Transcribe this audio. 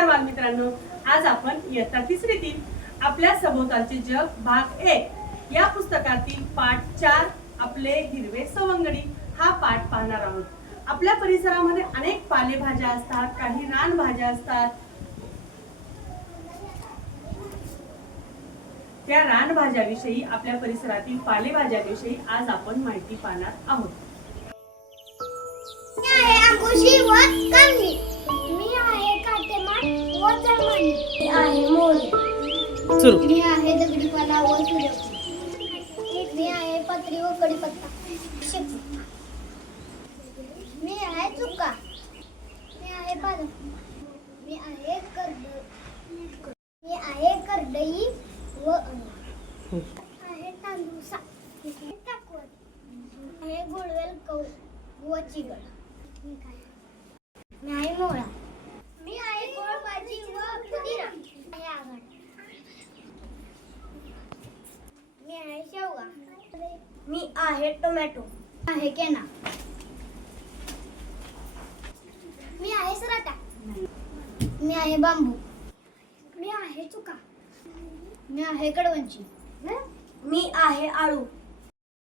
नमस्कार बालमित्रांनो, आज आपण इयत्ता तिसरीतील आपल्या सभोवतालचे जग भाग 1 या पुस्तकातील पाठ 4 आपले हिरवे सवंगडी हा पाठ पाहणार आहोत। आपल्या परिसरामध्ये अनेक पालेभाज्या असतात, काही रानभाज्या असतात। त्या रानभाज्याविषयी आपल्या परिसरातील पालेभाज्याविषयी आज आपण माहिती पाहणार आहोत। मी आहे दगडीपाला व सूर्यफूल। मी आहे पत्री व कडीपत्ता। मी आहे चुका। मी आहे पालक। मी आहे करडई व आहे तांदूळ आहे गुळवेल कौ व चिगळ। मी आहे मोळा। मी आहे गोळ भाजी व पुदिना। आहे आगळ। मी आहे शेवगा। मी आहे टोमॅटो। आहे केना। मी आहे सराटा। मी आहे बांबू। मी आहे चुका। मी आहे कडवंची। मी आहे आळू।